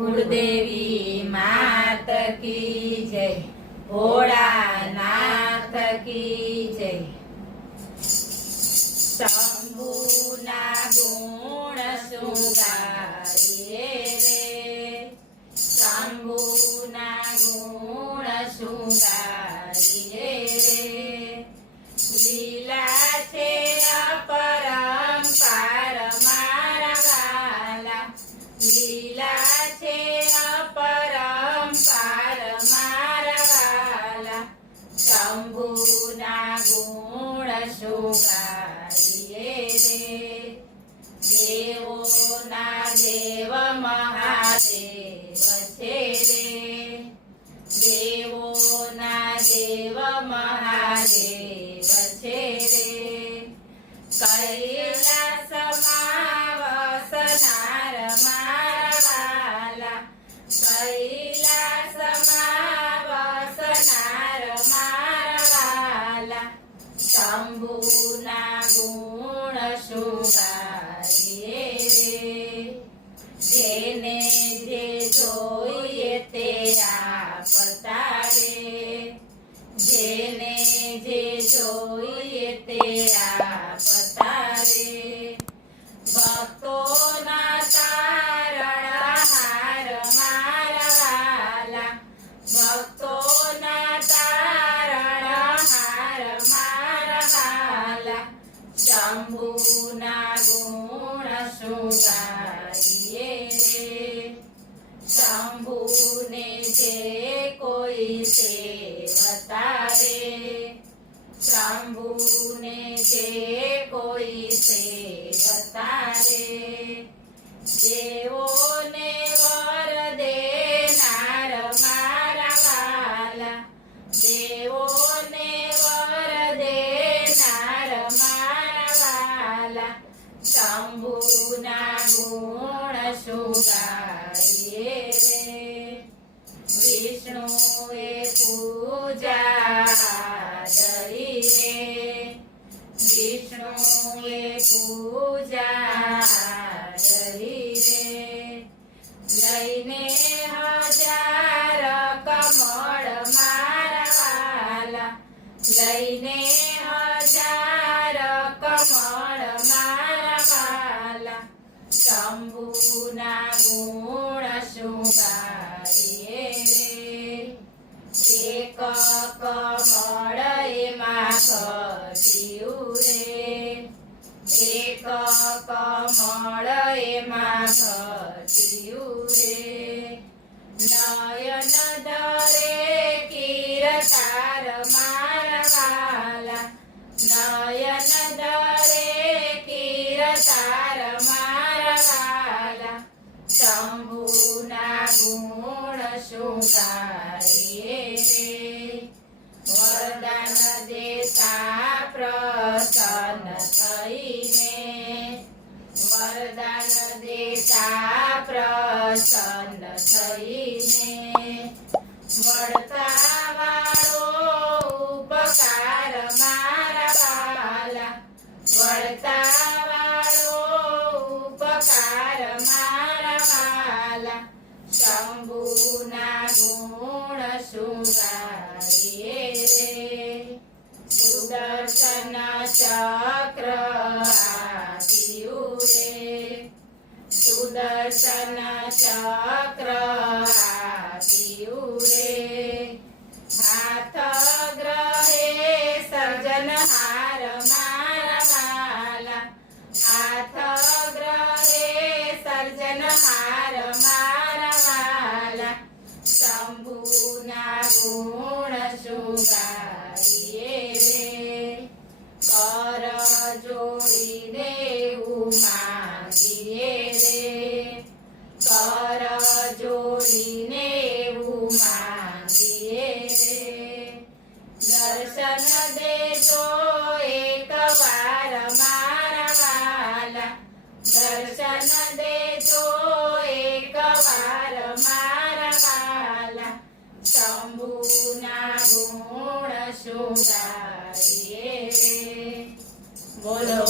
कुलदेवी मात की जय, भोळानाथ की जय। शंभुना गुण सुगारिए रे, शंभुना गुण सुगारिए रे। लीला छे अपरंपार मारा वाला, लीला छे अपरंपार मारा वाला। शंभुना गुण सुगारिए रे, देवोना देव महादेव छे रे, देवोना देव महादेव छे रे। कैलासमां वसनार मारा वाला, कैलासमां वसनार मारा वाला। शंभुना गुण सुगारिए रे, जेने जे जोईए ते आपता रे, जेने जे जोईए ते आपता रे। भक्तोना तारणहार मारा वाला, भक्तोना तारणहार मारा वाला। शंभुना गुण सुगारिए रे, शंभुने जे कोई सेवता रे, शंभुने जे कोई सेवता रे। देवोने वर देनार मारा वाला, देवोने वर देनार मारा वाला। शंभुना गुण सुगारिए रे, विष्णुए पूजा धरी रे, विष्णुए पूजा धरी रे। लईने हजार कमळ मारा वाला, लईने हजार कमळ मारा वाला। शंभुना गुण सुगारिए रे, एक कमळ एमा घट्યું रे, एक कमळ एमा घट्યું रे। नयन धरे कीरतार मारा वाला, नयन धरे कीरतार मारा वाला। शंभुना गुण सुगारिए रे, वरदान देता प्रसन्न थईने, वरदान देता प्रसन्न थईने। वळता वाळो उपकार मारा वाला, वळता वाळो उपकार मारा वाला। शंभुना गुण सुगारिए रे, सुदर्शन चक्र आप्યું रे, सुदर्शन चक्र आप्યું रे। हाथ ग्रहे सर्जनहार मारा वाला, हाथ ग्रहे सर्जनहार मारा वाला। शंभुना गुण सुगारिए रे, कर जोड़ीने मागीए रे, कर जोड़ीने मागीए रे। दर्शन देजो एक बार मारा वाला, दर्शन देजो एक बार मारा वाला। शंभुना गुण सुगारिए रे, बोलो।